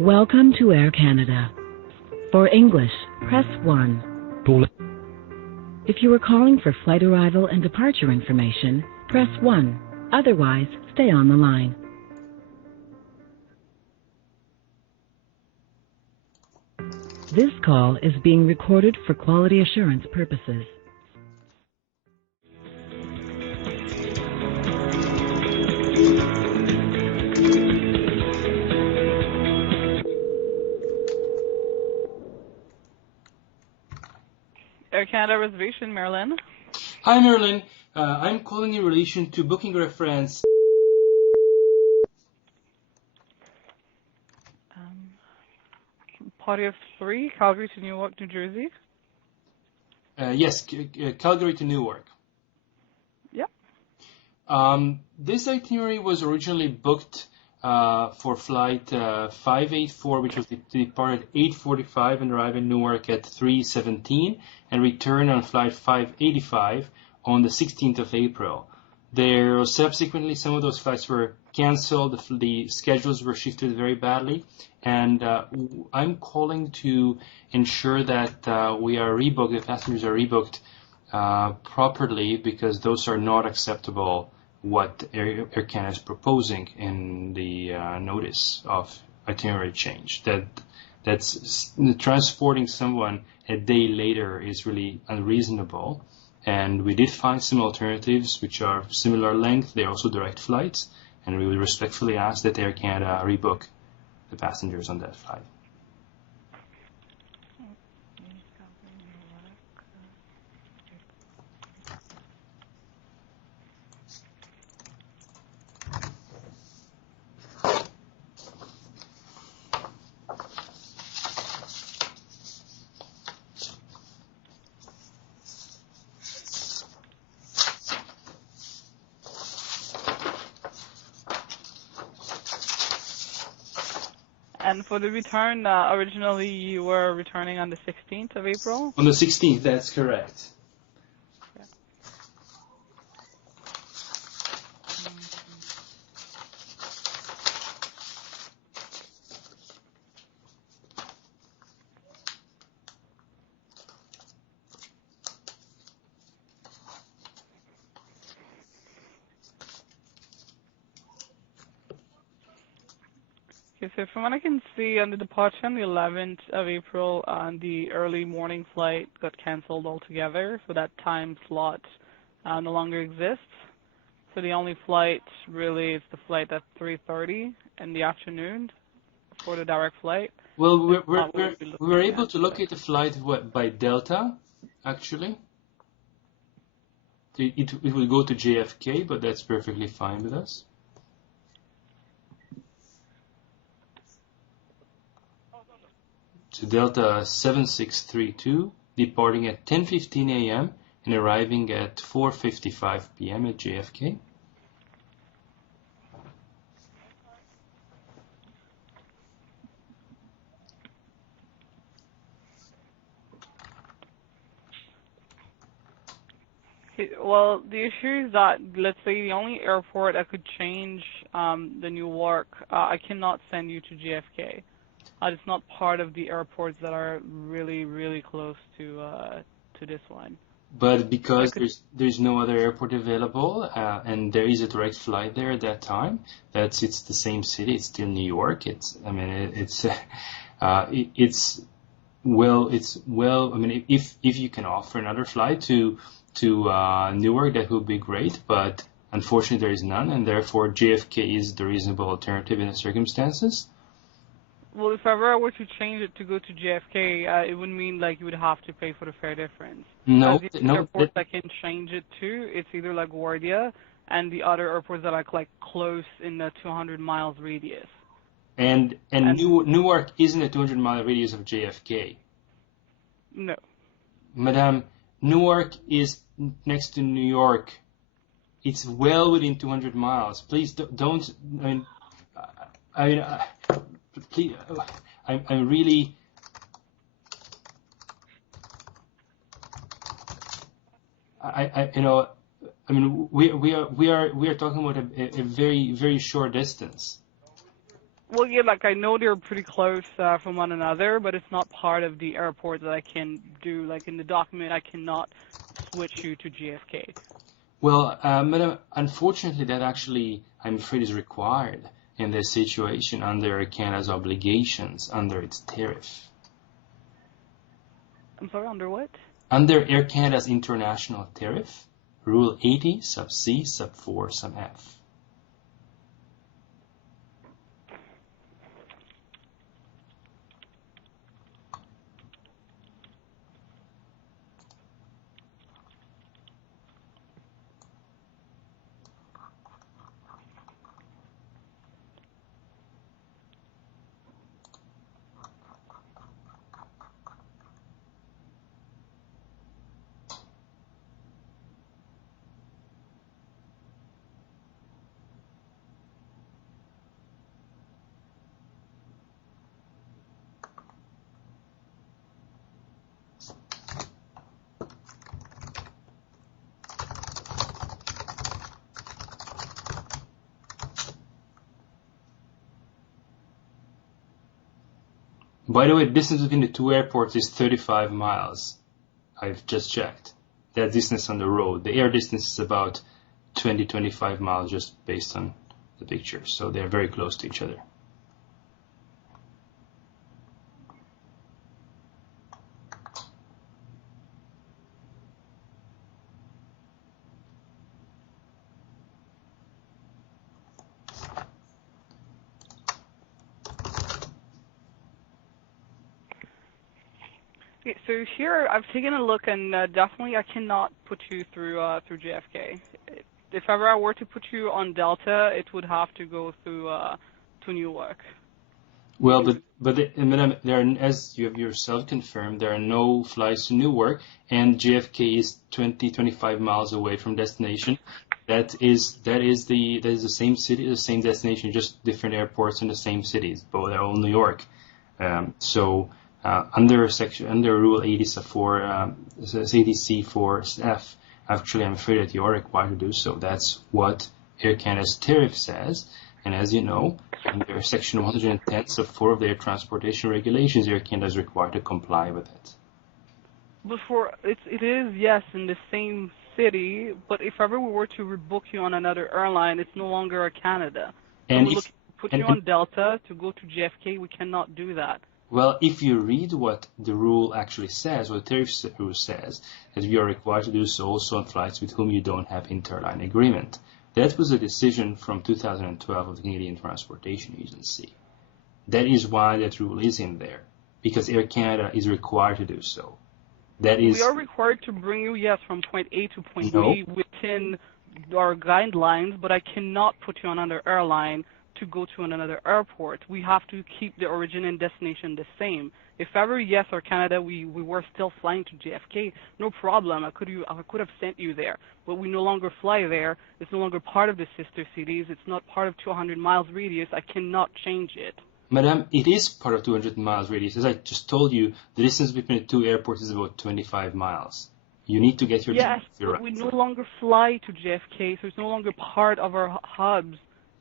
Welcome to Air Canada. For English, press 1. If you are calling for flight arrival and departure information, press 1. Otherwise, stay on the line. This call is being recorded for quality assurance purposes. Air Canada reservation, Marilyn. Hi, Marilyn. I'm calling in relation to booking reference. Party of 3, Calgary to Newark, New Jersey. Yes, Calgary to Newark. Yep. This itinerary was originally booked for flight 584, which was to depart at 8:45 and arrive in Newark at 3:17, and return on flight 585 on the 16th of April. There subsequently, some of those flights were canceled. The schedules were shifted very badly, and I'm calling to ensure that we are rebooked, the passengers are rebooked properly, because those are not acceptable what Air Canada is proposing in the notice of itinerary change. That's transporting someone a day later is really unreasonable. And we did find some alternatives which are similar length. They're also direct flights, and we would respectfully ask that Air Canada rebook the passengers on that flight. And for the return, originally you were returning on the 16th of April? On the 16th, that's correct. Yeah. Okay, so from what I can see, on the departure on the 11th of April, the early morning flight got canceled altogether, so that time slot no longer exists. So the only flight really is the flight at 3:30 in the afternoon for the direct flight. Well, we were able to locate the flight by Delta, actually. It will go to JFK, but that's perfectly fine with us. To Delta 7632, departing at 10:15 a.m. and arriving at 4:55 p.m. at JFK. Okay, well, the issue is that, let's say, the only airport that could change the Newark, I cannot send you to JFK. It's not part of the airports that are really, really close to this one. But because there's no other airport available, and there is a direct flight there at that time, it's the same city. It's still New York. It's well. I mean, if you can offer another flight to Newark, that would be great. But unfortunately, there is none, and therefore JFK is the reasonable alternative in the circumstances. Well, if ever I were to change it to go to JFK, it would mean like you would have to pay for the fare difference. No. The airports I can change it to, it's either LaGuardia and the other airports that are like close in the 200 miles radius. And Newark isn't a 200-mile radius of JFK. No. Madame, Newark is next to New York. It's well within 200 miles. Please don't. Please, I'm really. We are talking about a very, very short distance. Well, yeah, like I know they're pretty close from one another, but it's not part of the airport that I can do. Like in the document, I cannot switch you to JFK. Well, madam, unfortunately, that actually, I'm afraid, is required in this situation under Air Canada's obligations under its tariff. I'm sorry, under what? Under Air Canada's international tariff, Rule 80, sub C, sub 4, sub F. By the way, the distance between the two airports is 35 miles. I've just checked. That distance on the road. The air distance is about 20-25 miles just based on the picture. So they're very close to each other. Okay, so here I've taken a look, and definitely I cannot put you through JFK. If ever I were to put you on Delta, it would have to go through to Newark. Well, madam, as you have yourself confirmed, there are no flights to Newark, and JFK is 20-25 miles away from destination. That is the same city, the same destination, just different airports in the same cities. Both are all New York. Under Rule 80C4 F, actually, I'm afraid that you are required to do so. That's what Air Canada's tariff says. And as you know, under Section 110 sub 4 of the Air Transportation Regulations, Air Canada is required to comply with it. It is, yes, in the same city, but if ever we were to rebook you on another airline, it's no longer Air Canada. And so put you on Delta to go to JFK, we cannot do that. Well, if you read what the rule actually says, what the tariff rule says, that you are required to do so also on flights with whom you don't have interline agreement. That was a decision from 2012 of the Canadian Transportation Agency. That is why that rule is in there, because Air Canada is required to do so. We are required to bring you, yes, from point A to point B within our guidelines, but I cannot put you on another airline to go to another airport. We have to keep the origin and destination the same. If ever, yes, Air Canada, we were still flying to JFK, no problem. I could have sent you there, but we no longer fly there. It's no longer part of the sister cities. It's not part of 200 miles radius. I cannot change it. Madam, it is part of 200 miles radius. As I just told you, the distance between the two airports is about 25 miles. You need to get your yes, right. But we no longer fly to JFK, so it's no longer part of our hubs.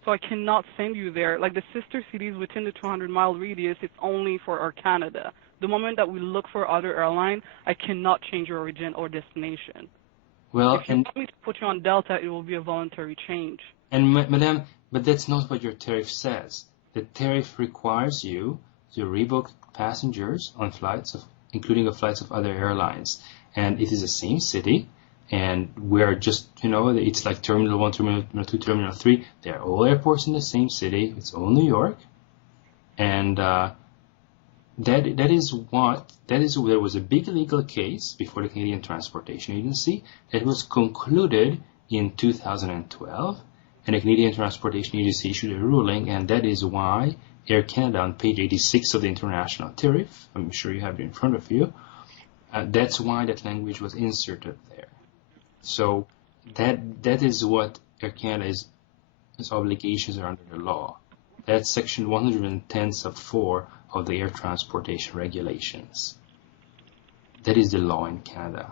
So I cannot send you there. Like the sister cities within the 200-mile radius, it's only for Air Canada. The moment that we look for other airline, I cannot change your origin or destination. Well, if you want me to put you on Delta, it will be a voluntary change. And madam, but that's not what your tariff says. The tariff requires you to rebook passengers on flights, including the flights of other airlines. And it is the same city. And we're just, it's like Terminal 1, Terminal 2, Terminal 3. They're all airports in the same city. It's all New York. And there was a big legal case before the Canadian Transportation Agency that was concluded in 2012. And the Canadian Transportation Agency issued a ruling, and that is why Air Canada on page 86 of the International Tariff, I'm sure you have it in front of you, that's why that language was inserted there. So that is what Air Canada's obligations are under the law. That's Section 110 sub 4 of the Air Transportation Regulations. That is the law in Canada.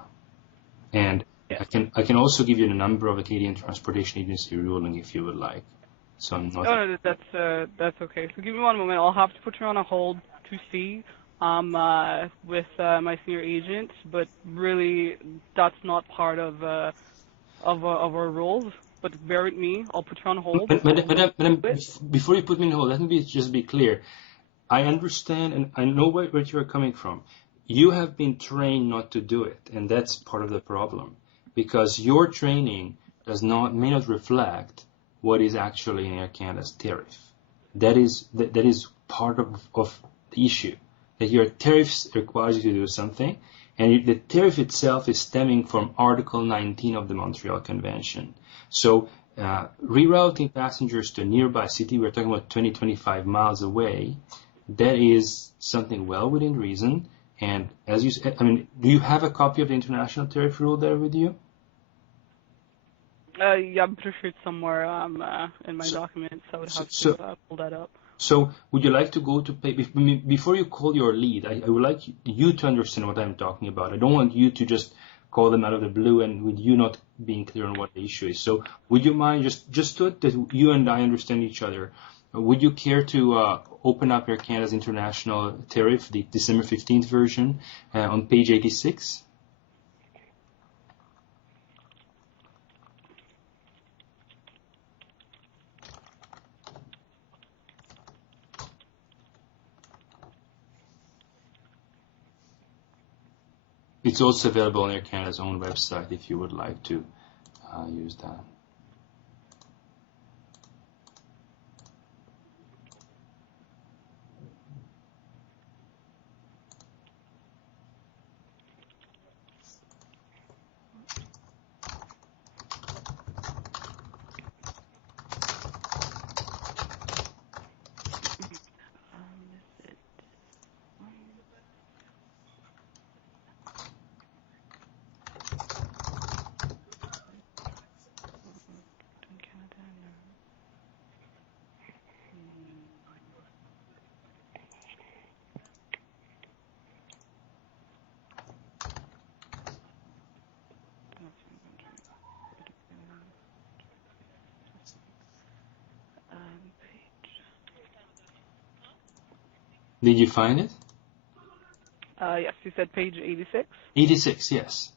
And I can also give you the number of the Canadian Transportation Agency ruling if you would like. So I'm not. Oh, no, that's okay. So give me one moment. I'll have to put you on a hold to see with my senior agent, but really that's not part of our rules. But bear with me. I'll put you on hold. Madam, before you put me on hold, let me just be clear. I understand and I know where you are coming from. You have been trained not to do it, and that's part of the problem, because your training may not reflect what is actually in Air Canada's tariff. That is part of the issue. That your tariffs requires you to do something, and the tariff itself is stemming from Article 19 of the Montreal Convention. So rerouting passengers to a nearby city, we're talking about 20-25 miles away, that is something well within reason. And as you said, I mean, do you have a copy of the International Tariff Rule there with you? Yeah, I'm pretty sure it's somewhere in my documents. I would have to pull that up. So would you like to go to pay, before you call your lead, I would like you to understand what I'm talking about. I don't want you to just call them out of the blue and with you not being clear on what the issue is. So would you mind, just so that you and I understand each other, would you care to open up Air Canada's International Tariff, the December 15th version, on page 86? It's also available on Air Canada's own website if you would like to use that. Did you find it? Yes, you said page 86? 86, yes.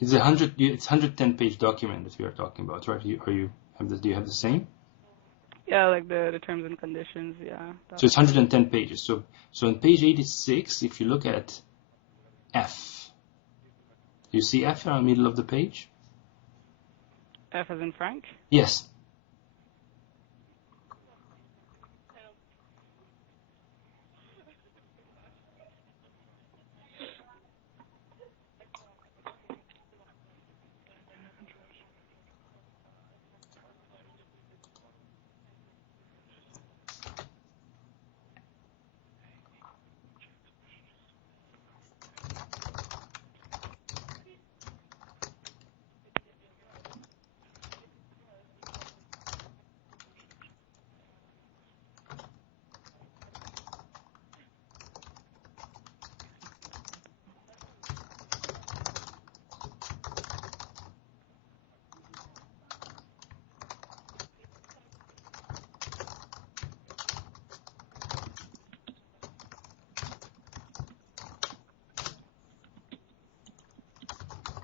It's 110 page document that we are talking about, right? Do you have the same? Yeah, like the terms and conditions, yeah. So it's 110 pages. So on page 86, if you look at F, you see F around the middle of the page? F as in Frank? Yes.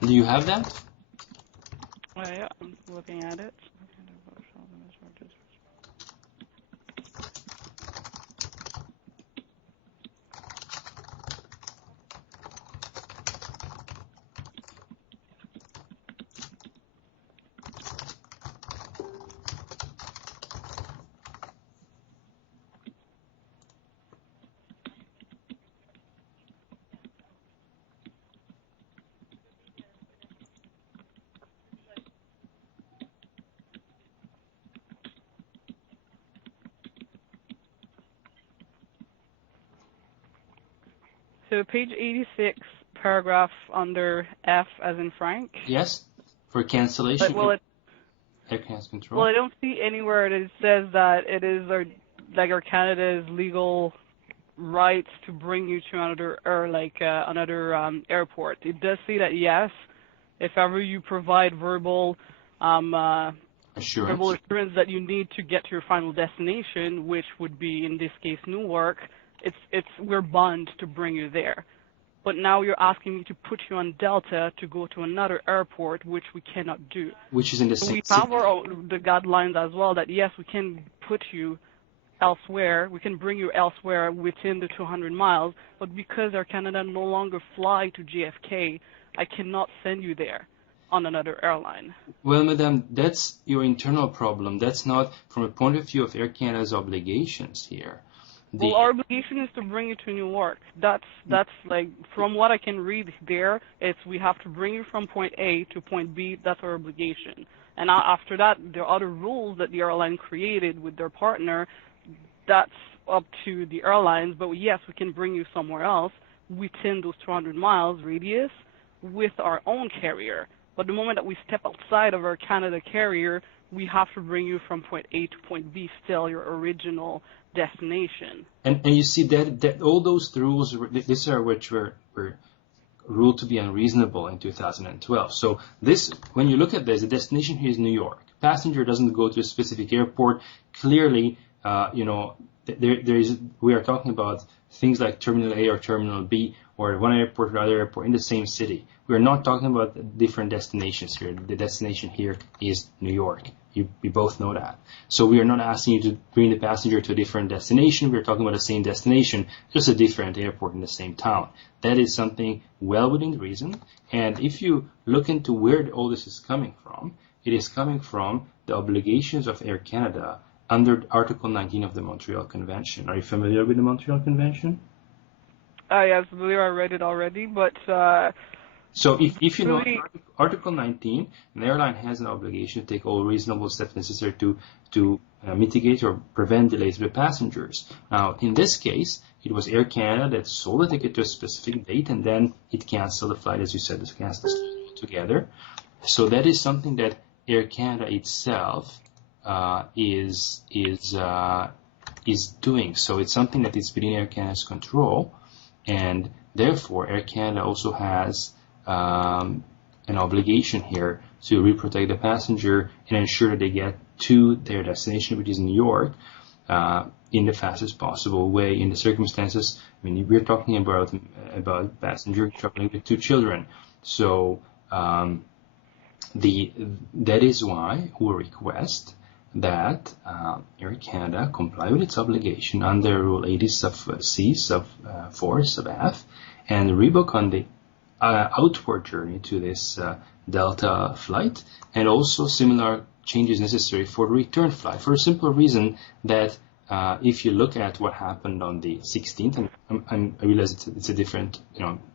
Do you have that? Yeah, I'm looking at it. So page 86, paragraph under F as in Frank. Yes. For cancellation. Air Canada's control. Well, I don't see anywhere that it says that it is Air Canada's legal rights to bring you to another airport. It does say that yes, If ever you provide verbal assurance that you need to get to your final destination, which would be in this case Newark, we're bound to bring you there. But now you're asking me to put you on Delta to go to another airport, which we cannot do. which is in the So same we city. have the guidelines as well that yes, we can put you elsewhere, we can bring you elsewhere within the 200 miles, but because Air Canada no longer fly to JFK, I cannot send you there on another airline. Well, madam, that's your internal problem. That's not from a point of view of Air Canada's obligations here. Well, our obligation is to bring you to Newark. That's like, from what I can read there, it's we have to bring you from point A to point B. That's our obligation. And after that, there are other rules that the airline created with their partner. That's up to the airlines. But yes, we can bring you somewhere else within those 200 miles radius with our own carrier. But the moment that we step outside of our Canada carrier, we have to bring you from point A to point B, still your original destination. And you see that all those rules, these are which were ruled to be unreasonable in 2012. So this, when you look at this, the destination here is New York. Passenger doesn't go to a specific airport. Clearly, we are talking about things like Terminal A or Terminal B, or one airport or other airport in the same city. We are not talking about different destinations here. The destination here is New York. We both know that. So we are not asking you to bring the passenger to a different destination. We are talking about the same destination, just a different airport in the same town. That is something well within reason. And if you look into where all this is coming from, it is coming from the obligations of Air Canada under Article 19 of the Montreal Convention. Are you familiar with the Montreal Convention? Yes, I believe I read it already, but... So if you know Article 19, an airline has an obligation to take all reasonable steps necessary to mitigate or prevent delays with passengers. Now, in this case, it was Air Canada that sold the ticket to a specific date, and then it canceled the flight, as you said, it canceled altogether. So that is something that Air Canada itself is doing. So it's something that is within Air Canada's control, and therefore Air Canada also has an obligation here to reprotect the passenger and ensure that they get to their destination, which is New York, in the fastest possible way. In the circumstances, I mean, we're talking about passenger traveling with 2 children. So that is why we request that Air Canada comply with its obligation under Rule 80 sub C sub 4 sub F and rebook on the outward journey to this Delta flight, and also similar changes necessary for the return flight, for a simple reason that if you look at what happened on the 16th, and I realize it's a different,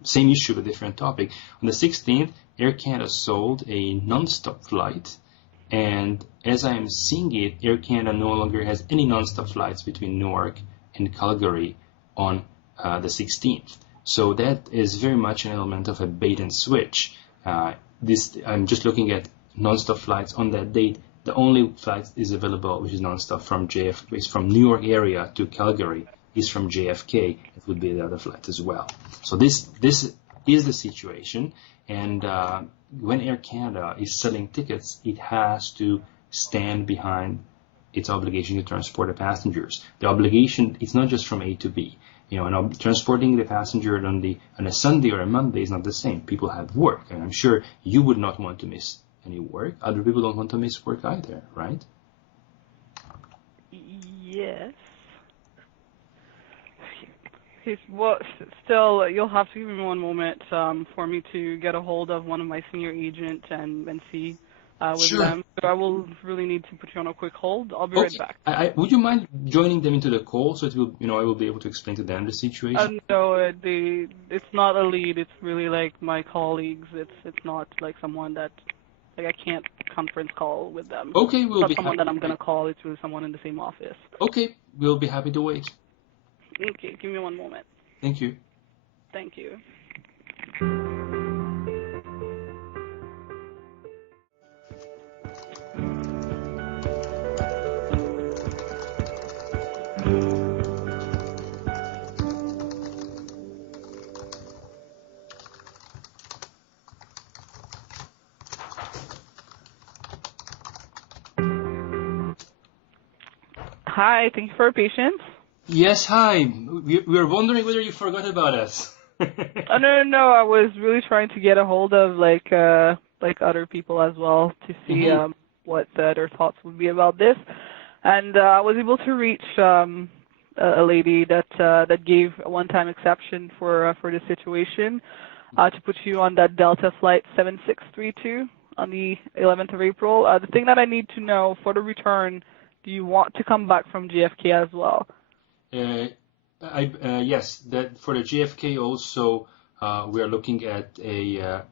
same issue but different topic. On the 16th, Air Canada sold a non-stop flight, and as I am seeing it, Air Canada no longer has any non-stop flights between Newark and Calgary on the 16th. So that is very much an element of a bait and switch. I'm just looking at non-stop flights on that date. The only flight is available, which is non-stop from JFK, is from New York area to Calgary, is from JFK. It would be the other flight as well. So this is the situation. And when Air Canada is selling tickets, it has to stand behind its obligation to transport the passengers. The obligation, it's not just from A to B. And transporting the passenger on a Sunday or a Monday is not the same. People have work, and I'm sure you would not want to miss any work. Other people don't want to miss work either, right? Yes. Well, still, you'll have to give me one moment for me to get a hold of one of my senior agents and see with them. So I will really need to put you on a quick hold. I'll be right back. Would you mind joining them into the call so it will, I will be able to explain to them the situation? No, it's not a lead. It's really like my colleagues. It's not like someone that, like, I can't conference call with them. Okay, we'll it's not be someone happy that I'm gonna call. It's really someone in the same office. Okay, we'll be happy to wait. Okay, give me one moment. Thank you. Thank you. Hi, thank you for your patience. Yes, hi. We were wondering whether you forgot about us. Oh, no. I was really trying to get a hold of like other people as well to see what their thoughts would be about this. And I was able to reach a lady that gave a one-time exception for the situation to put you on that Delta flight 7632 on the 11th of April. The thing that I need to know for the return, do you want to come back from JFK as well? Yes, that for the JFK also we are looking at there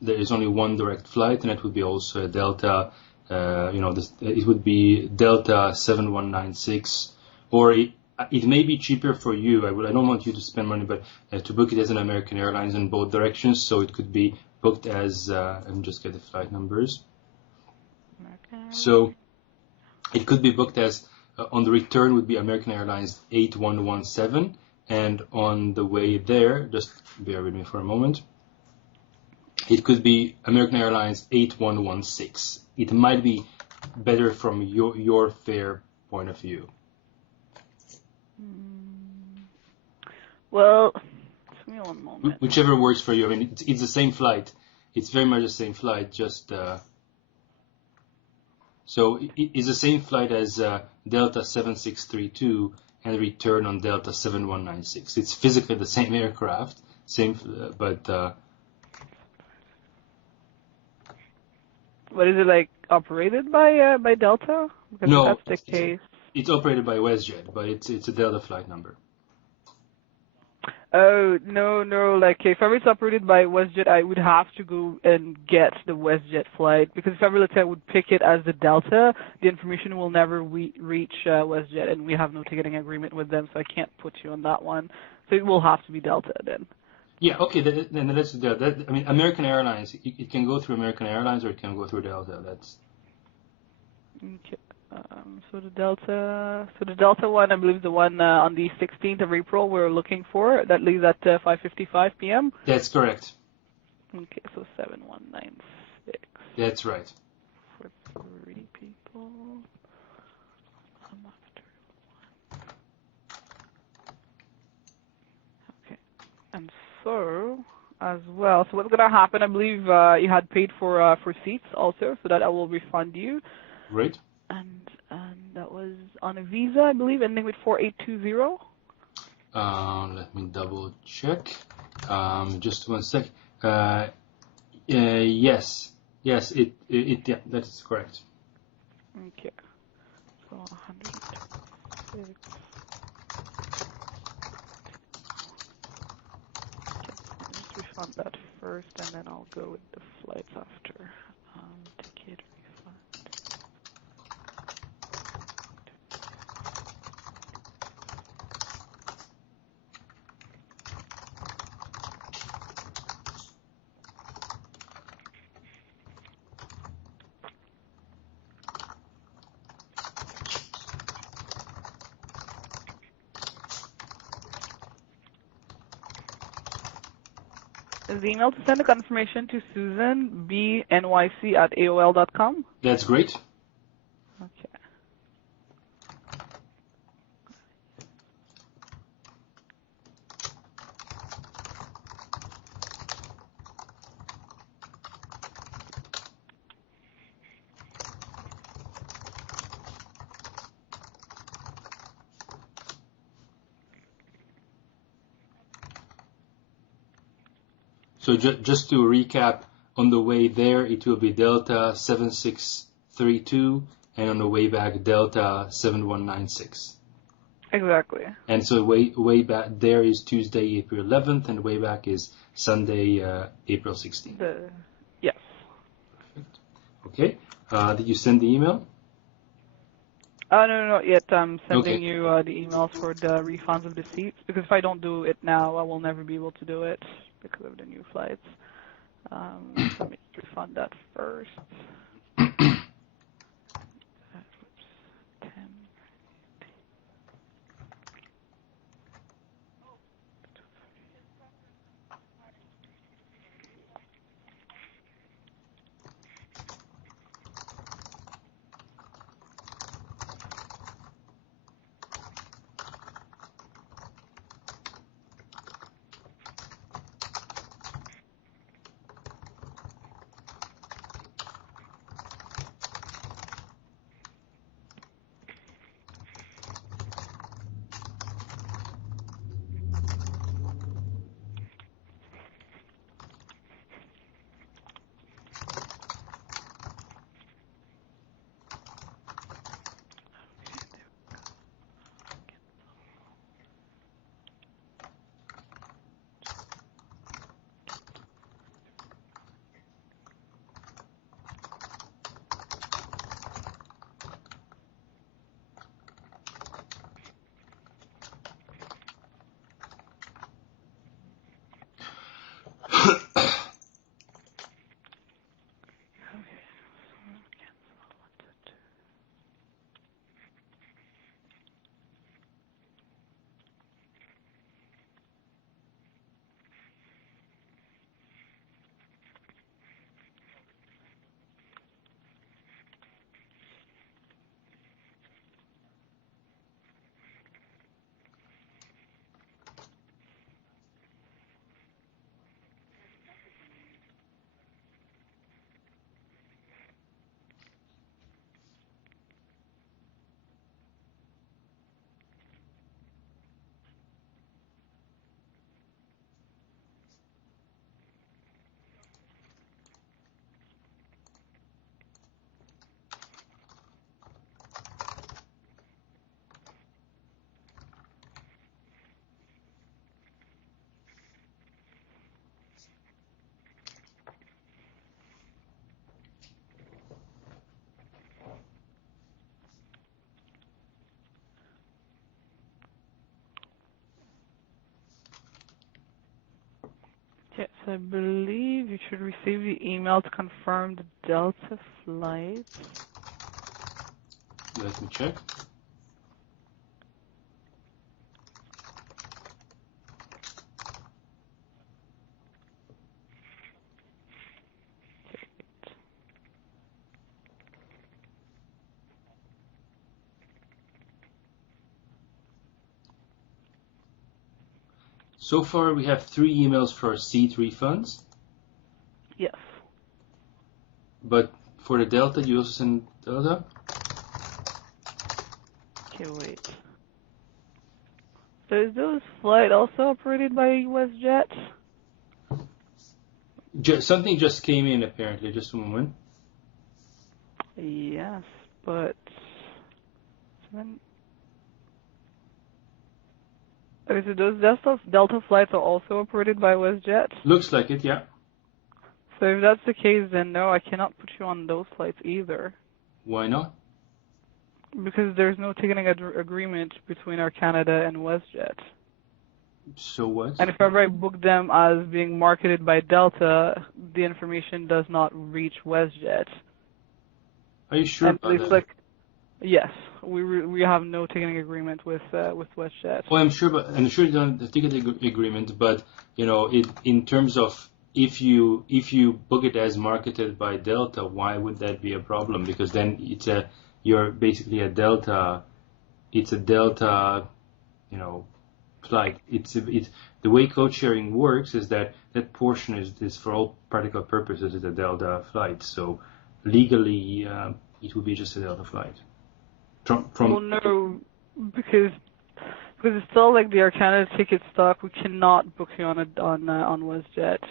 is only one direct flight, and it would be also a Delta. It would be Delta 7196, or it may be cheaper for you. I don't want you to spend money, but to book it as an American Airlines in both directions, so it could be booked as. Let me just get the flight numbers. Okay. So it could be booked as. On the return would be American Airlines 8117, and on the way there, just bear with me for a moment, it could be American Airlines 8116. It might be better from your fare point of view. Well, give me one moment. Whichever works for you. I mean, it's the same flight. It's very much the same flight, just... So it's the same flight as Delta 7632 and return on Delta 7196. It's physically the same aircraft, but... But is it like operated by Delta? Because no, if that's the case. It's operated by WestJet, but it's a Delta flight number. Oh, no, like if ever it's operated by WestJet, I would have to go and get the WestJet flight, because if ever, let's say, I would pick it as the Delta, the information will never reach WestJet, and we have no ticketing agreement with them, so I can't put you on that one. So it will have to be Delta then. Yeah, okay, then let's do that. I mean, American Airlines, it can go through American Airlines or it can go through Delta. That's... Okay. So the Delta one, I believe the one on the 16th of April we're looking for, that leaves at 5:55 p.m. That's correct. Okay, so 7196. That's right. For 3 people. After 1. Okay, and so as well. So what's gonna happen? I believe you had paid for seats also, so that I will refund you. Great. And that was on a Visa, I believe, ending with 4820. Let me double check. Just 1 sec. Yes, yeah, that is correct. Okay. So 106. Okay, just refund that first, and then I'll go with the flights after. Ticket refund. Is the email to send a confirmation to Susan bnyc@aol.com? That's great. Okay. So just to recap, on the way there it will be Delta 7632, and on the way back Delta 7196. Exactly. And so way back there is Tuesday, April 11th, and way back is Sunday, April 16th. Yes. Perfect. Okay. Did you send the email? No, not yet. I'm sending Okay. you the emails for the refunds of the seats, because if I don't do it now, I will never be able to do it because of the new flights. So let me refund that first. Oops. 10. I believe you should receive the email to confirm the Delta flight. Let me check. So far, we have 3 emails for seat refunds. Yes. But for the Delta, you also send Delta? Okay, wait. So is those flight also operated by WestJet? Something just came in, apparently. Just a moment. Yes, but... Okay, so those Delta flights are also operated by WestJet? Looks like it, yeah. So if that's the case, then no, I cannot put you on those flights either. Why not? Because there's no ticketing agreement between Air Canada and WestJet. So what? And if ever I book them as being marketed by Delta, the information does not reach WestJet. Are you sure about that? Yes, we have no ticketing agreement with WestJet. Well, I'm sure you don't have the ticket agreement, but in terms of if you book it as marketed by Delta, why would that be a problem? Because then you're basically a Delta. It's a Delta, flight. The way code sharing works is that portion is for all practical purposes is a Delta flight. So legally, it would be just a Delta flight. Well, no, because it's still like the Air Canada ticket stock. We cannot book you on WestJet.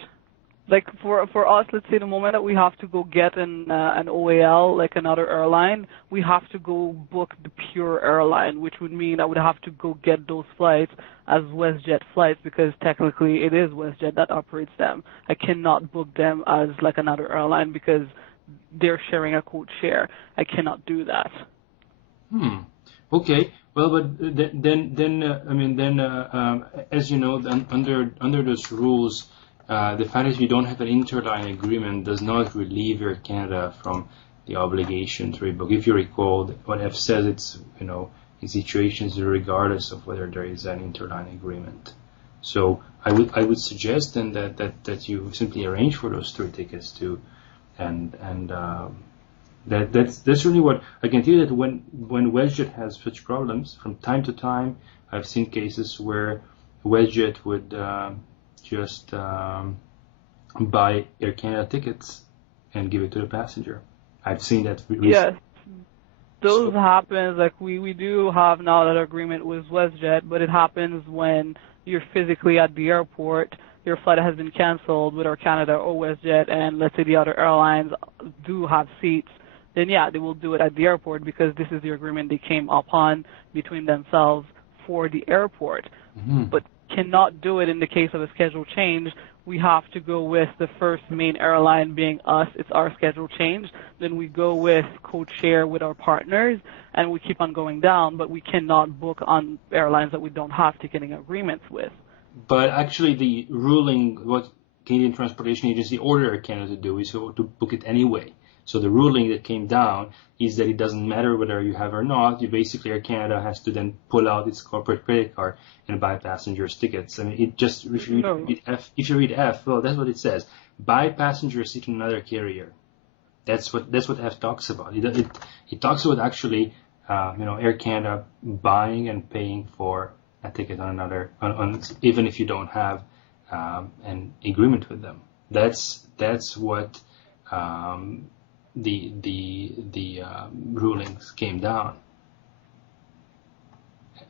Like for us, let's say the moment that we have to go get an OAL, like another airline, we have to go book the pure airline, which would mean I would have to go get those flights as WestJet flights because technically it is WestJet that operates them. I cannot book them as like another airline because they're sharing a code share. I cannot do that. Okay. Well, but then as you know, under those rules, the fact that you don't have an interline agreement does not relieve Air Canada from the obligation to rebook. If you recall, what F says, it's in situations regardless of whether there is an interline agreement. So I would suggest then that you simply arrange for those 3 tickets too, and that's really what I can tell you, that when WestJet has such problems from time to time, I've seen cases where WestJet would just buy Air Canada tickets and give it to the passenger. I've seen that. Yes, those happens. Like we do have now that agreement with WestJet, but it happens when you're physically at the airport, your flight has been canceled with Air Canada or WestJet, and let's say the other airlines do have seats. Then yeah, they will do it at the airport because this is the agreement they came upon between themselves for the airport. Mm-hmm. But cannot do it in the case of a schedule change. We have to go with the first main airline being us. It's our schedule change. Then we go with code share with our partners, and we keep on going down. But we cannot book on airlines that we don't have ticketing agreements with. But actually, the ruling, what Canadian Transportation Agency ordered Air Canada to do is to book it anyway. So the ruling that came down is that it doesn't matter whether you have or not. You basically, Air Canada has to then pull out its corporate credit card and buy passengers tickets. I mean, it just, if you read F, well, that's what it says. Buy passenger seat on another carrier. That's what F talks about. It talks about actually, Air Canada buying and paying for a ticket on another, even if you don't have an agreement with them. That's what the rulings came down,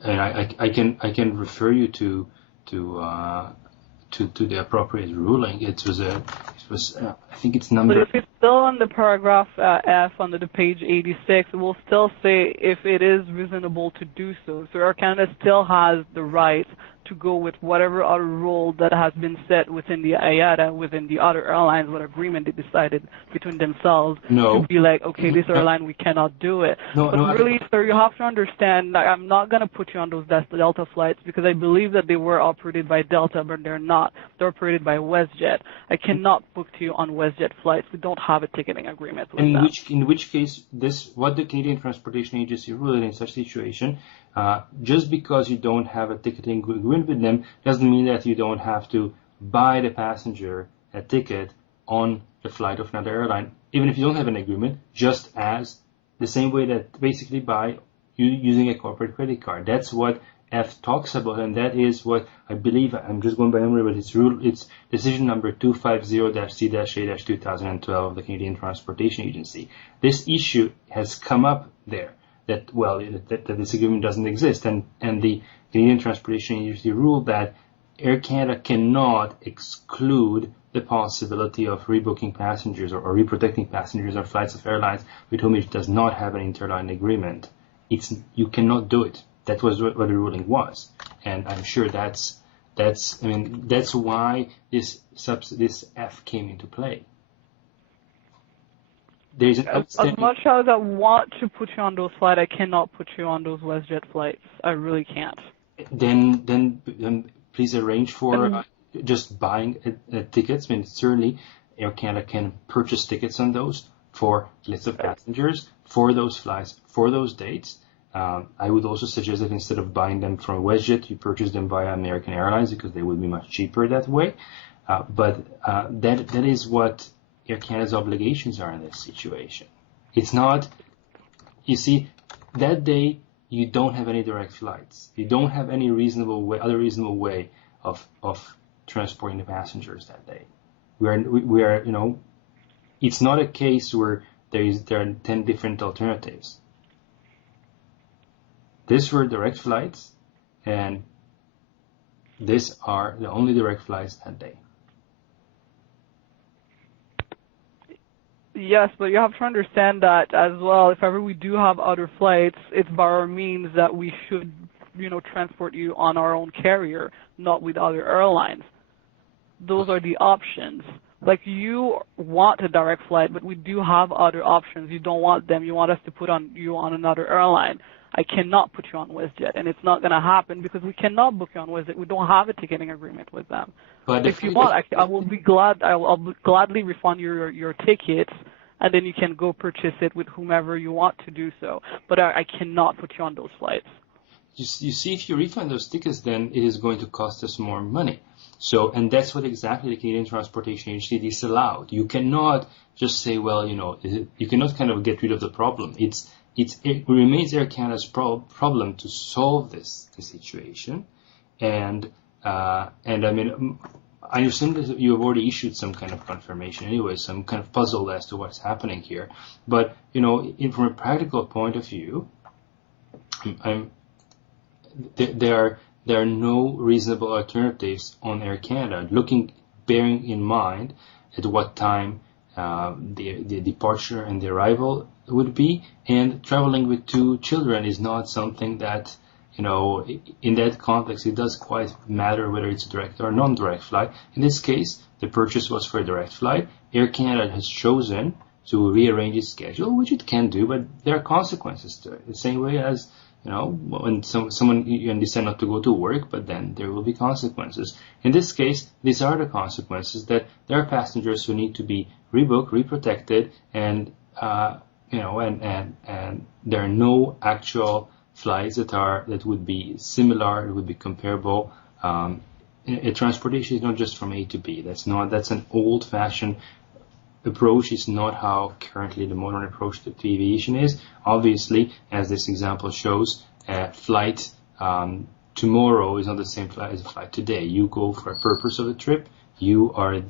and I can refer you to the appropriate ruling. It was I think it's number. But if it's still on the paragraph F under the page 86, it will still say if it is reasonable to do so. So Air Canada still has the right to go with whatever other rule that has been set within the IATA, within the other airlines, what agreement they decided between themselves to be like, okay, this airline, we cannot do it. But really, sir, you have to understand, like, I'm not going to put you on those Delta flights because I believe that they were operated by Delta, but they're not. They're operated by WestJet. I cannot book to you on WestJet flights. We don't have a ticketing agreement with them. In which case, what the Canadian Transportation Agency ruled in such situation, just because you don't have a ticketing agreement with them doesn't mean that you don't have to buy the passenger a ticket on the flight of another airline, even if you don't have an agreement, just as the same way that basically by using a corporate credit card. That's what F talks about, and that is what I believe, I'm just going by memory, but it's decision number 250-C-A-2012 of the Canadian Transportation Agency. This issue has come up there, that this agreement doesn't exist, and the Canadian Transportation Agency ruled that Air Canada cannot exclude the possibility of rebooking passengers or reprotecting passengers on flights of airlines with whom it does not have an interline agreement. You cannot do it. That was what the ruling was, and I'm sure that's why this F came into play. There's an as much as I want to put you on those flights, I cannot put you on those WestJet flights. I really can't. Then please arrange for just buying tickets. I mean, certainly Air Canada can purchase tickets on those for lists of passengers for those flights for those dates. I would also suggest that instead of buying them from WestJet, you purchase them via American Airlines because they would be much cheaper that way. But that is what Air Canada's obligations are in this situation. It's not, you see, that day you don't have any direct flights. You don't have any other reasonable way of transporting the passengers that day. We are, it's not a case where there are 10 different alternatives. These were direct flights, and these are the only direct flights that day. Yes, but you have to understand that as well. If ever we do have other flights, it's by our means that we should, transport you on our own carrier, not with other airlines. Those are the options. Like, you want a direct flight, but we do have other options. You don't want them. You want us to put you on another airline. I cannot put you on WestJet, and it's not going to happen because we cannot book you on WestJet. We don't have a ticketing agreement with them. But if you want, I will be glad. I'll gladly refund your tickets, and then you can go purchase it with whomever you want to do so. But I cannot put you on those flights. You see, if you refund those tickets, then it is going to cost us more money. So, and that's what exactly the Canadian Transportation Agency disallowed. You cannot just say, well, you cannot kind of get rid of the problem. It remains Air Canada's problem to solve this situation, and I mean, I understand that you have already issued some kind of confirmation anyway, so I'm kind of puzzled as to what's happening here. But from a practical point of view, there are no reasonable alternatives on Air Canada. Bearing in mind at what time the departure and the arrival would be, and traveling with 2 children is not something that, in that context, it does quite matter whether it's a direct or non-direct flight. In this case, the purchase was for a direct flight. Air Canada has chosen to rearrange its schedule, which it can do, but there are consequences to it. The same way as, when someone you decide not to go to work, but then there will be consequences. In this case, these are the consequences, that there are passengers who need to be rebooked, reprotected, and and there are no actual flights that would be similar, that would be comparable. Transportation is not just from A to B. That's an old-fashioned approach. Is not how currently the modern approach to aviation is. Obviously, as this example shows, flight tomorrow is not the same flight as a flight today. You go for a purpose of the trip. You have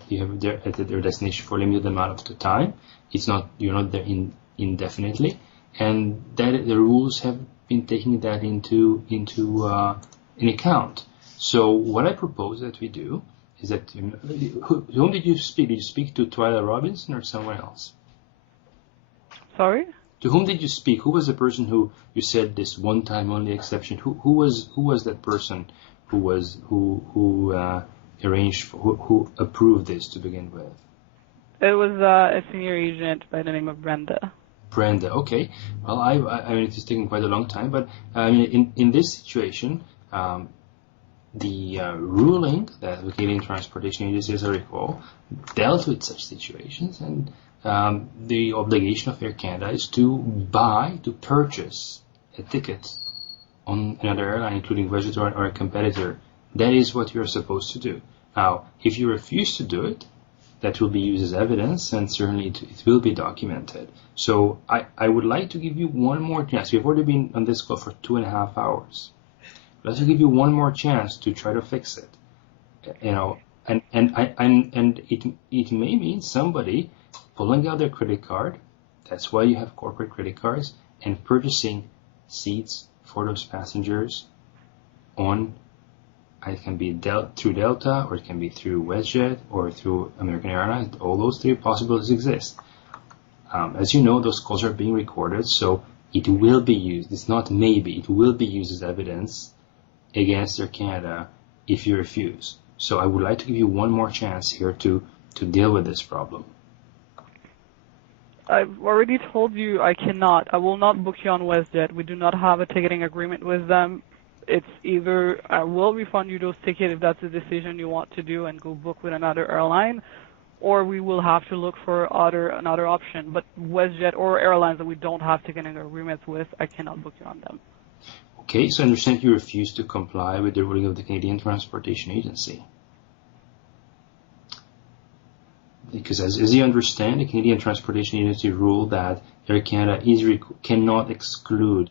at your destination for a limited amount of time. You're not there indefinitely, and that the rules have been taking that into account. So what I propose that we do is that, whom did you speak? Did you speak to Twyla Robinson or someone else? Sorry? To whom did you speak? Who was the person who you said this one time only exception? Who was that person who approved this to begin with? It was a senior agent by the name of Brenda. Brenda, okay. Well, I mean, it is taking quite a long time, but in this situation, the ruling that the Canadian Transportation Agency, as I recall, dealt with such situations, and the obligation of Air Canada is to purchase a ticket on another airline, including WestJet or a competitor. That is what you're supposed to do. Now, if you refuse to do it, that will be used as evidence, and certainly it will be documented. So I would like to give you one more chance. We've already been on this call for 2.5 hours. I'd like to give you one more chance to try to fix it. And it may mean somebody pulling out their credit card. That's why you have corporate credit cards, and purchasing seats for those passengers on. It can be through Delta, or it can be through WestJet, or through American Airlines. All those three possibilities exist. As you know, those calls are being recorded, so it will be used. It's not maybe. It will be used as evidence against Air Canada if you refuse. So I would like to give you one more chance here to deal with this problem. I've already told you I cannot. I will not book you on WestJet. We do not have a ticketing agreement with them. It's either I will refund you those tickets if that's the decision you want to do and go book with another airline, or we will have to look for another option. But WestJet or airlines that we don't have ticketing agreements with, I cannot book you on them. Okay, so I understand you refuse to comply with the ruling of the Canadian Transportation Agency. Because as you understand, the Canadian Transportation Agency ruled that Air Canada cannot exclude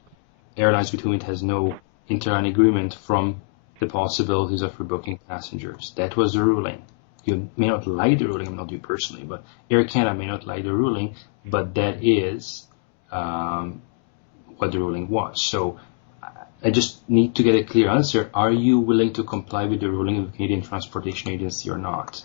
airlines with whom it has no interline agreement from the possibilities of rebooking passengers. That was the ruling. You may not like the ruling, not you personally, but Air Canada may not like the ruling, but that is what the ruling was. So I just need to get a clear answer. Are you willing to comply with the ruling of the Canadian Transportation Agency or not?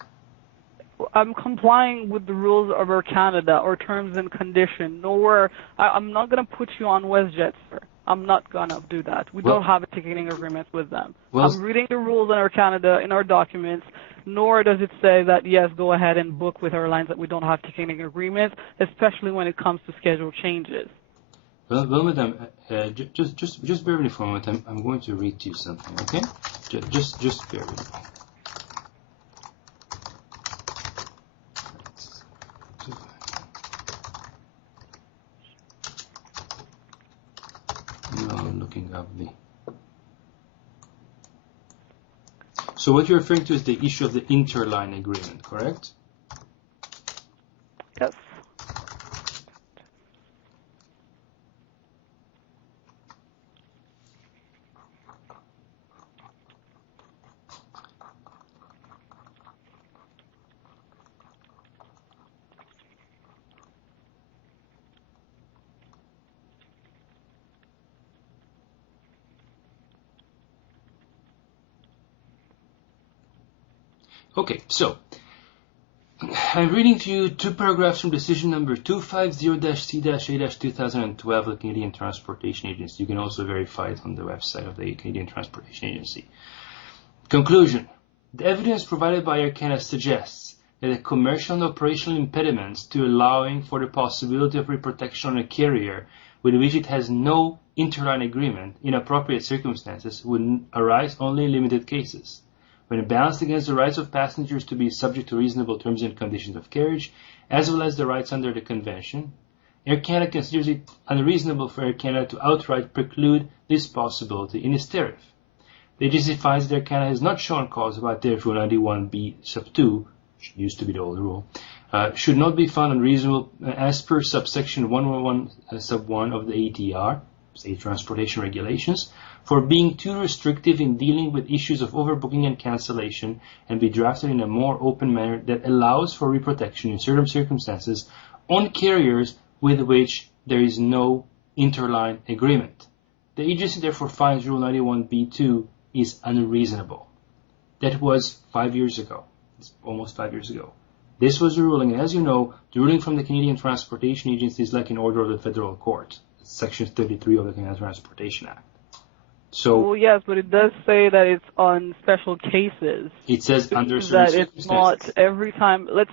I'm complying with the rules of Air Canada or terms and conditions. I'm not going to put you on WestJet, sir. I'm not going to do that. We don't have a ticketing agreement with them. I'm reading the rules in Air Canada in our documents, nor does it say that, yes, go ahead and book with airlines that we don't have ticketing agreements, especially when it comes to schedule changes. Well, madam, just bear with me for a moment. I'm going to read to you something, okay? Just bear with me. So what you're referring to is the issue of the interline agreement, correct? Yes. Okay, so I'm reading to you two paragraphs from decision number 250-C-A-2012 of the Canadian Transportation Agency. You can also verify it on the website of the Canadian Transportation Agency. Conclusion. The evidence provided by Air Canada suggests that the commercial and operational impediments to allowing for the possibility of reprotection on a carrier with which it has no interline agreement in appropriate circumstances would arise only in limited cases. When balanced against the rights of passengers to be subject to reasonable terms and conditions of carriage, as well as the rights under the Convention, Air Canada considers it unreasonable for Air Canada to outright preclude this possibility in its tariff. The agency finds that Air Canada has not shown cause about Tariff Rule 91B sub 2, which used to be the old rule, should not be found unreasonable as per subsection 111 sub 1 of the ATR, State Transportation Regulations, for being too restrictive in dealing with issues of overbooking and cancellation, and be drafted in a more open manner that allows for reprotection in certain circumstances on carriers with which there is no interline agreement. The agency therefore finds Rule 91B2 is unreasonable. That was 5 years ago. It's almost 5 years ago. This was the ruling, and as you know, the ruling from the Canadian Transportation Agency is like an order of the Federal Court. It's Section 33 of the Canadian Transportation Act. So well, yes, but it does say that it's on special cases. it says under certain That it's not circumstances. every time. Let's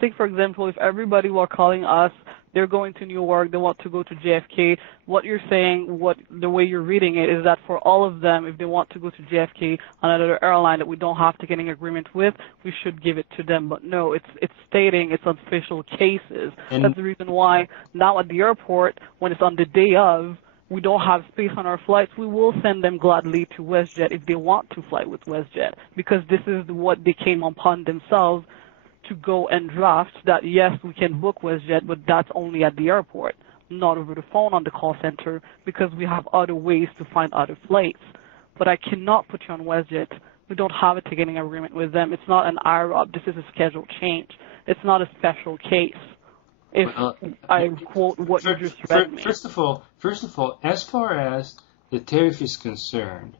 take for example, if everybody were calling us, they're going to Newark, they want to go to JFK. What you're saying, the way you're reading it, is that for all of them, if they want to go to JFK on another airline that we don't have ticketing agreement with, we should give it to them. But no, it's stating it's on special cases. And That's the reason why now at the airport, when it's on the day of, we don't have space on our flights, we will send them gladly to WestJet if they want to fly with WestJet, because this is what they came upon themselves to go and draft, that yes, we can book WestJet, but that's only at the airport, not over the phone on the call center, because we have other ways to find other flights. But I cannot put you on WestJet. We don't have a ticketing agreement with them. It's not an IROP. This is a schedule change. It's not a special case. If I quote what you just read me. First of all, as far as the tariff is concerned,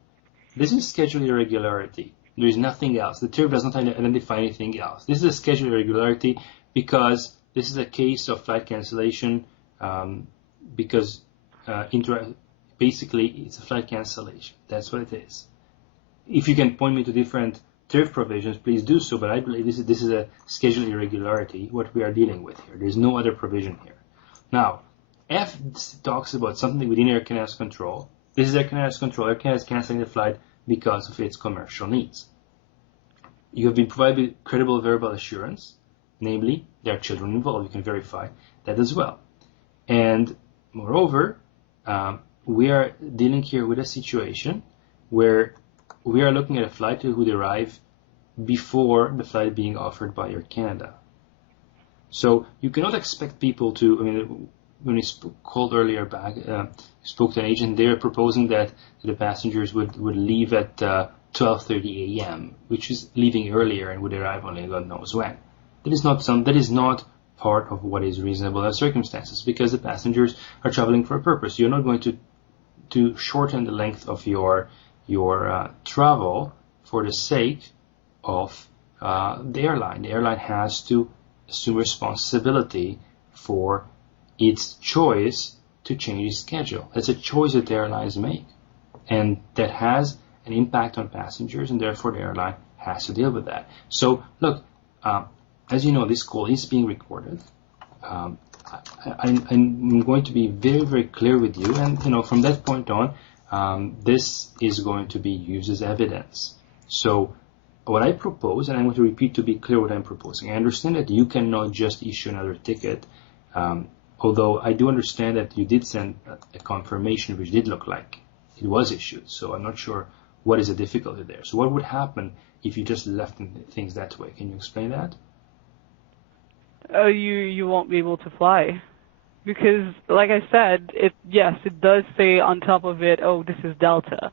this is schedule irregularity. There is nothing else. The tariff does not identify anything else. This is a schedule irregularity because this is a case of flight cancellation because basically it's a flight cancellation. That's what it is. If you can point me to different tariff provisions, please do so, but I believe this is a schedule irregularity, what we are dealing with here. There's no other provision here. Now, F talks about something within Air Canada's control. This is Air Canada's control. Air Canada is cancelling the flight because of its commercial needs. You have been provided with credible verbal assurance, namely, there are children involved. You can verify that as well. And moreover, we are dealing here with a situation where we are looking at a flight who would arrive before the flight being offered by Air Canada. So you cannot expect people to, when we called earlier back, spoke to an agent, they were proposing that the passengers would leave at 12:30 a.m., which is leaving earlier and would arrive only God knows when. That is not part of what is reasonable in circumstances, because the passengers are traveling for a purpose. You're not going to shorten the length of your travel for the sake of the airline. The airline has to assume responsibility for its choice to change its schedule. It's a choice that the airlines make, and that has an impact on passengers, and therefore the airline has to deal with that. So, look, as you know, this call is being recorded. I'm going to be very, very clear with you, and from that point on, this is going to be used as evidence. So what I propose, and I'm going to repeat to be clear what I'm proposing. I understand that you cannot just issue another ticket, although I do understand that you did send a confirmation which did look like it was issued. So I'm not sure what is the difficulty there. So what would happen if you just left things that way? Can you explain that? You won't be able to fly. Because, like I said, it does say on top of it, oh, this is Delta.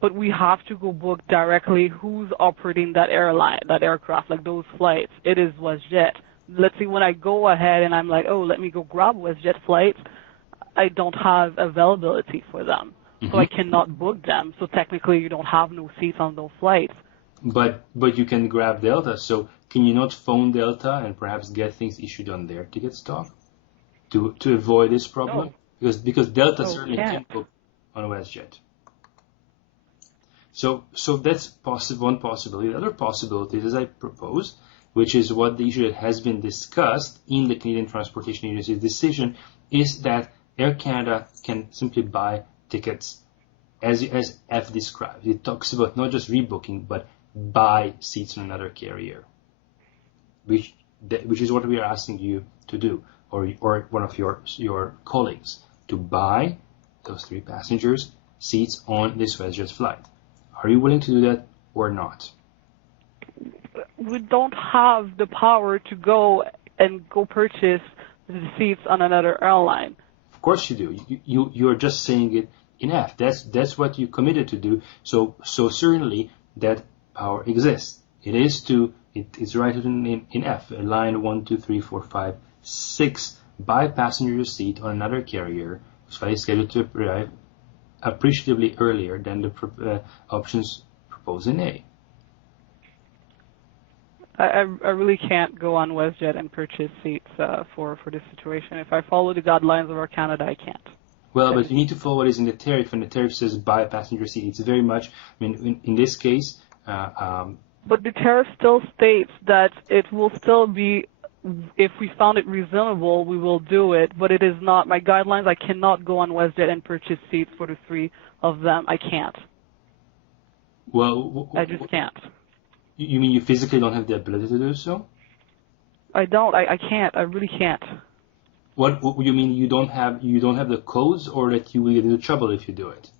But we have to go book directly who's operating that airline, that aircraft, like those flights. It is WestJet. Let's say when I go ahead and I'm like, oh, let me go grab WestJet flights, I don't have availability for them. Mm-hmm. So I cannot book them. So technically you don't have no seats on those flights. But you can grab Delta. So can you not phone Delta and perhaps get things issued on their ticket stock? To avoid this problem? No. Because Delta certainly can book on WestJet. So that's one possibility. The other possibility is, as I proposed, which is what the issue that has been discussed in the Canadian Transportation Agency's decision, is that Air Canada can simply buy tickets as F described. It talks about not just rebooking, but buy seats on another carrier, which is what we are asking you to do. Or one of your colleagues, to buy those 3 passengers seats on this WestJet flight. Are you willing to do that or not? We don't have the power to go purchase the seats on another airline. Of course you do. You are just saying it in F. That's what you committed to do. So certainly that power exists. It's right in F. Line 1, 2, 3, 4, 5. 6, buy passenger seat on another carrier whose flight is scheduled to arrive appreciatively earlier than the options proposed in A. I really can't go on WestJet and purchase seats for this situation. If I follow the guidelines of Air Canada, I can't. Well, but you need to follow what is in the tariff, and the tariff says buy a passenger seat. It's very much, I mean, in this case. But the tariff still states that it will still be, if we found it reasonable, we will do it. But it is not my guidelines. I cannot go on WestJet and purchase seats for the three of them. I can't. Well, I just can't. You mean you physically don't have the ability to do so? I don't. I can't. I really can't. What you mean? You don't have the codes, or that you will get into trouble if you do it?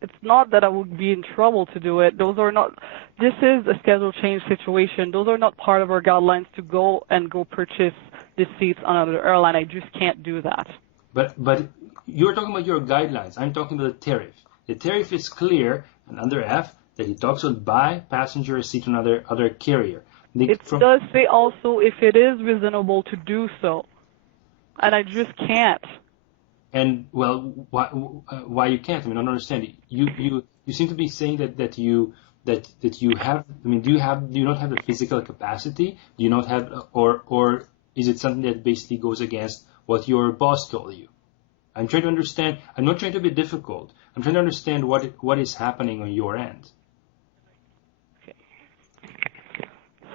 It's not that I would be in trouble to do it. Those are not. This is a schedule change situation. Those are not part of our guidelines to go purchase the seats on another airline. I just can't do that. But you're talking about your guidelines. I'm talking about the tariff. The tariff is clear, and under F, that he talks about buy passenger a seat on other carrier. It does say also if it is reasonable to do so. And I just can't. And well, why you can't? I mean, I don't understand. You seem to be saying that you have. I mean, do you not have the physical capacity? Do you not have, or is it something that basically goes against what your boss told you? I'm trying to understand. I'm not trying to be difficult. I'm trying to understand what is happening on your end. Okay.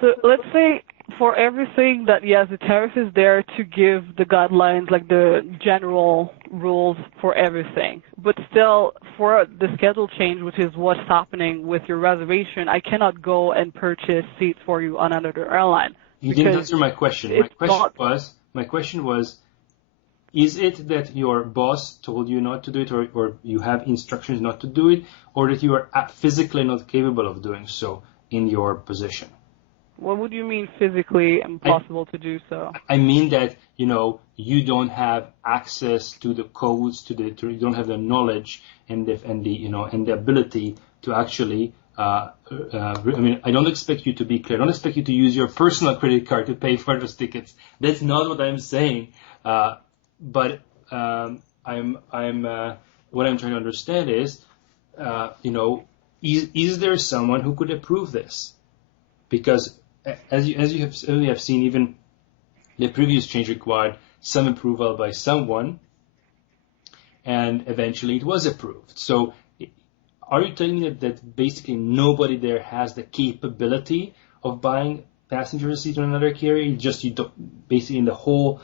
So let's say, for everything that, yes, the tariff is there to give the guidelines, like the general rules for everything. But still, for the schedule change, which is what's happening with your reservation, I cannot go and purchase seats for you on another airline. You didn't answer my question. My question was, is it that your boss told you not to do it, or you have instructions not to do it, or that you are physically not capable of doing so in your position? What would you mean physically impossible to do so? I mean that, you don't have access to the codes, you don't have the knowledge and the ability to actually, I don't expect you to be clear. I don't expect you to use your personal credit card to pay for those tickets. That's not what I'm saying. But what I'm trying to understand is, is there someone who could approve this? Because as you have seen, even the previous change required some approval by someone, and eventually it was approved. So are you telling me that basically nobody there has the capability of buying passenger seat on another carrier? You don't, basically in the whole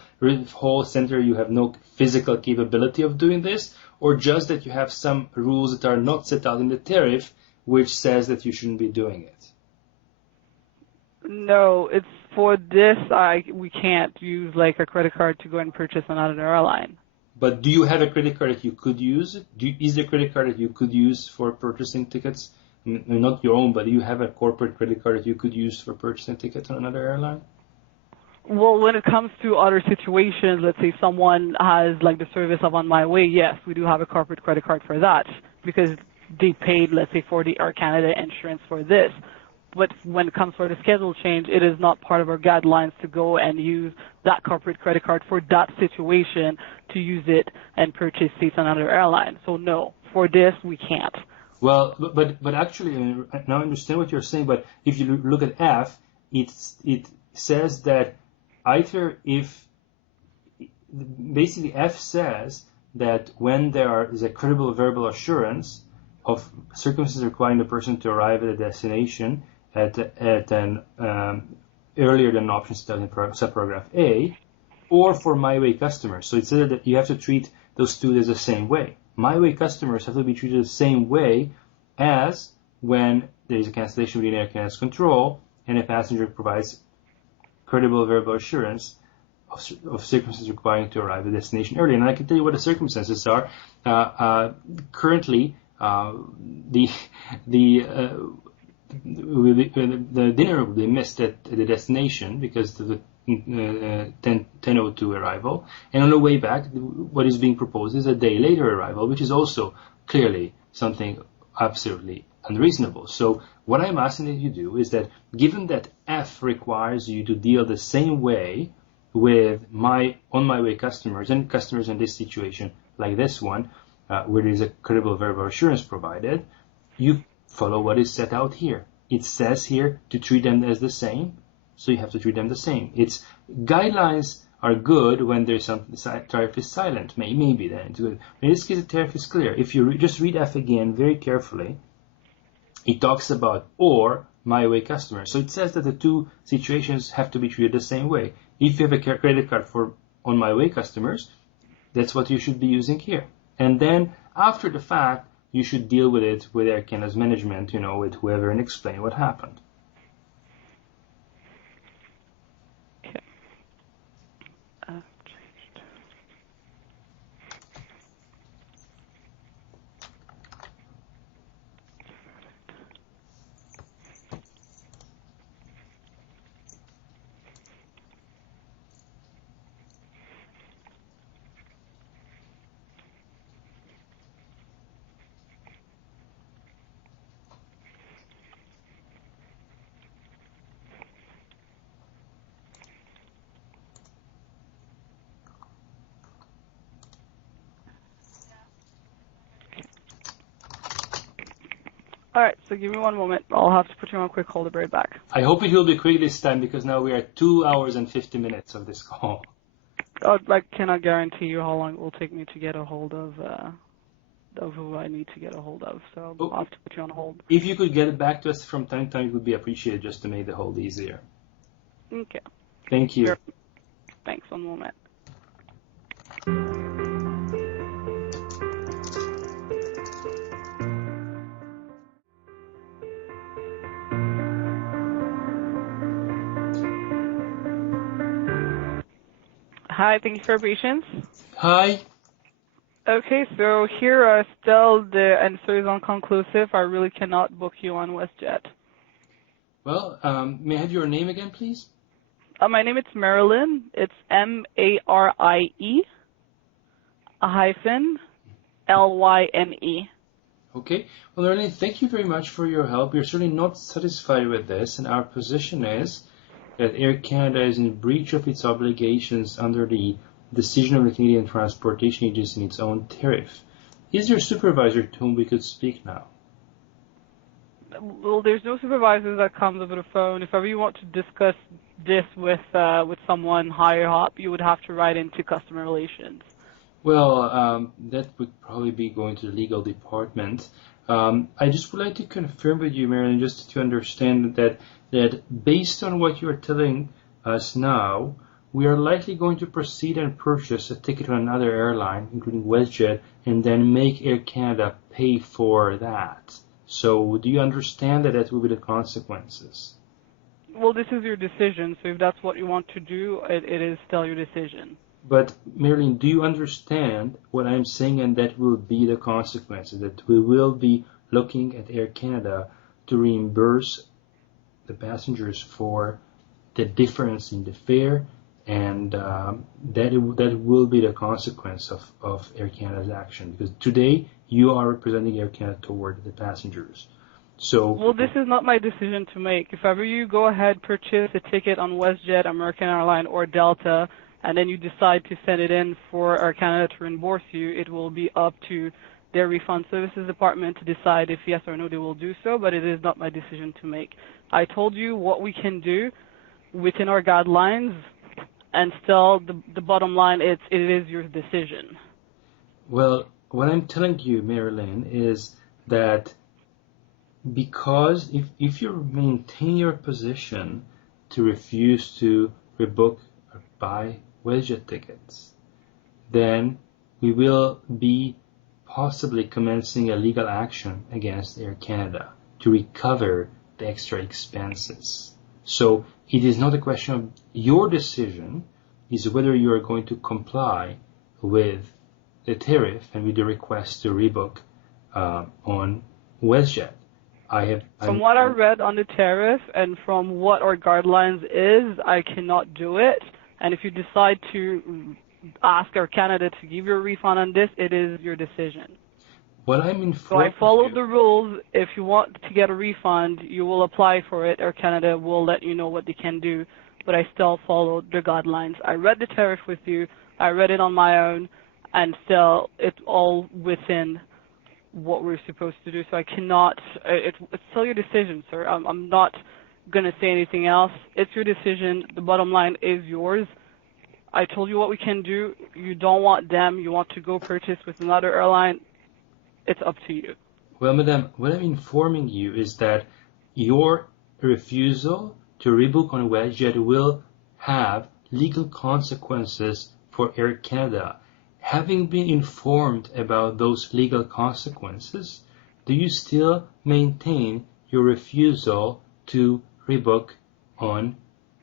center you have no physical capability of doing this, or just that you have some rules that are not set out in the tariff which says that you shouldn't be doing it? No, it's for this. We can't use like a credit card to go and purchase another airline. But do you have a credit card that you could use? Is there a credit card that you could use for purchasing tickets? Not your own, but do you have a corporate credit card that you could use for purchasing tickets on another airline? Well, when it comes to other situations, let's say someone has like the service of On My Way, yes, we do have a corporate credit card for that because they paid, let's say, for the Air Canada insurance for this. But when it comes for the schedule change, it is not part of our guidelines to go and use that corporate credit card for that situation to use it and purchase seats on another airline. So no, for this we can't. Well, but actually, now I understand what you're saying. But if you look at F, it says that either if basically F says that when there is a credible verbal assurance of circumstances requiring the person to arrive at a destination at an earlier than option set in subparagraph A, or for My Way customers. So it says that you have to treat those two as the same way. My Way customers have to be treated the same way as when there is a cancellation within Air Canada's control and a passenger provides credible verbal assurance of circumstances requiring to arrive at a destination early. And I can tell you what the circumstances are. Currently, the dinner will be missed at the destination because of the 10:02 arrival, and on the way back, what is being proposed is a day later arrival, which is also clearly something absolutely unreasonable. So what I'm asking that you do is that, given that F requires you to deal the same way with On My Way customers and customers in this situation, like this one, where there is a credible verbal assurance provided, you follow what is set out here. It says here to treat them as the same, so you have to treat them the same. Its guidelines are good when there's some tariff is silent. Maybe then it's good. In this case, the tariff is clear. If you just read F again very carefully, it talks about or my way customer. So it says that the two situations have to be treated the same way. If you have a credit card for on my way customers, that's what you should be using here. And then after the fact, you should deal with it with Air Canada's management, with whoever, and explain what happened. All right, so give me one moment. I'll have to put you on a quick hold. I'll be right back. I hope it will be quick this time because now we are 2 hours and 50 minutes of this call. I cannot guarantee you how long it will take me to get a hold of who I need to get a hold of, so I'll have to put you on hold. If you could get it back to us from time to time, it would be appreciated just to make the hold easier. Okay. Thank you. Sure. Thanks, one moment. Hi, thank you for your patience. Hi. Okay, so here still the answer is inconclusive. I really cannot book you on WestJet. Well, may I have your name again, please? My name is Marilyn. It's MARIE-LYNE. Okay. Well, Marilyn, thank you very much for your help. We're certainly not satisfied with this, and our position is that Air Canada is in breach of its obligations under the decision of the Canadian Transportation Agency in its own tariff. Is there a supervisor to whom we could speak now? Well, there's no supervisor that comes over the phone. If ever you want to discuss this with someone higher up, you would have to write into customer relations. Well, that would probably be going to the legal department. I just would like to confirm with you, Marilyn, just to understand that based on what you're telling us now, we are likely going to proceed and purchase a ticket on another airline, including WestJet, and then make Air Canada pay for that. So do you understand that will be the consequences? Well, this is your decision, so if that's what you want to do, it is still your decision. But, Marilyn, do you understand what I'm saying, and that will be the consequences, that we will be looking at Air Canada to reimburse the passengers for the difference in the fare, and that will be the consequence of Air Canada's action. Because today you are representing Air Canada toward the passengers. So, well, this is not my decision to make. If ever you go ahead, purchase a ticket on WestJet, American Airlines, or Delta, and then you decide to send it in for Air Canada to reimburse you, it will be up to their refund services department to decide if yes or no they will do so, but it is not my decision to make. I told you what we can do within our guidelines, and still the bottom line, it is your decision. Well, what I'm telling you, Marilyn, is that because if you maintain your position to refuse to rebook or buy WestJet tickets, then we will be possibly commencing a legal action against Air Canada to recover the extra expenses. So it is not a question of your decision, is whether you are going to comply with the tariff and with the request to rebook on WestJet. From what I read on the tariff and from what our guidelines is, I cannot do it. And if you decide to ask Air Canada to give you a refund on this, it is your decision. What I'm informed. So I followed the rules. If you want to get a refund, you will apply for it. Air Canada will let you know what they can do. But I still followed the guidelines. I read the tariff with you. I read it on my own. And still, it's all within what we're supposed to do. So I cannot, it's still your decision, sir. I'm not going to say anything else. It's your decision. The bottom line is yours. I told you what we can do. You don't want them. You want to go purchase with another airline. It's up to you. Well, madam, what I'm informing you is that your refusal to rebook on WestJet will have legal consequences for Air Canada. Having been informed about those legal consequences, do you still maintain your refusal to rebook on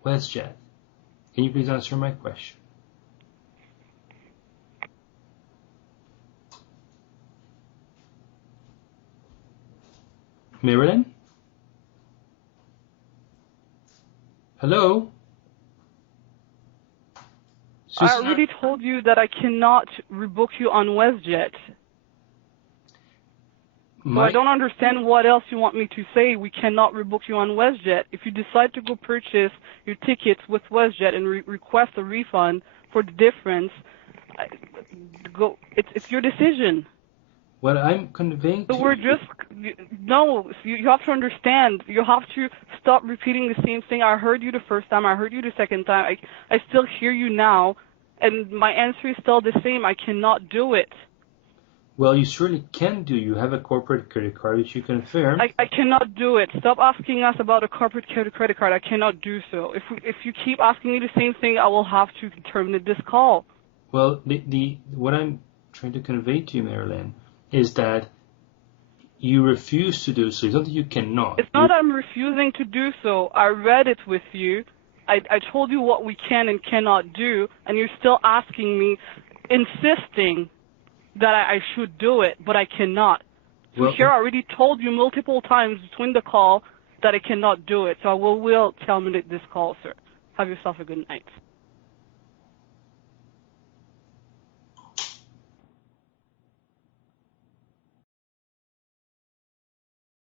WestJet? Can you please answer my question? Marilyn? Hello? I already told you that I cannot rebook you on WestJet. So I don't understand what else you want me to say. We cannot rebook you on WestJet. If you decide to go purchase your tickets with WestJet and request a refund for the difference, it's your decision. What I'm conveying to you have to understand. You have to stop repeating the same thing. I heard you the first time. I heard you the second time. I still hear you now, and my answer is still the same. I cannot do it. Well, you surely can do. You have a corporate credit card, which you confirm. I cannot do it. Stop asking us about a corporate credit card. I cannot do so. If you keep asking me the same thing, I will have to terminate this call. Well, what I'm trying to convey to you, Marilyn, is that you refuse to do so. It's not that you cannot. It's not that I'm refusing to do so. I read it with you. I told you what we can and cannot do, and you're still asking me, insisting that I should do it, but I cannot. So here I already told you multiple times between the call that I cannot do it. So I will terminate this call, sir. Have yourself a good night.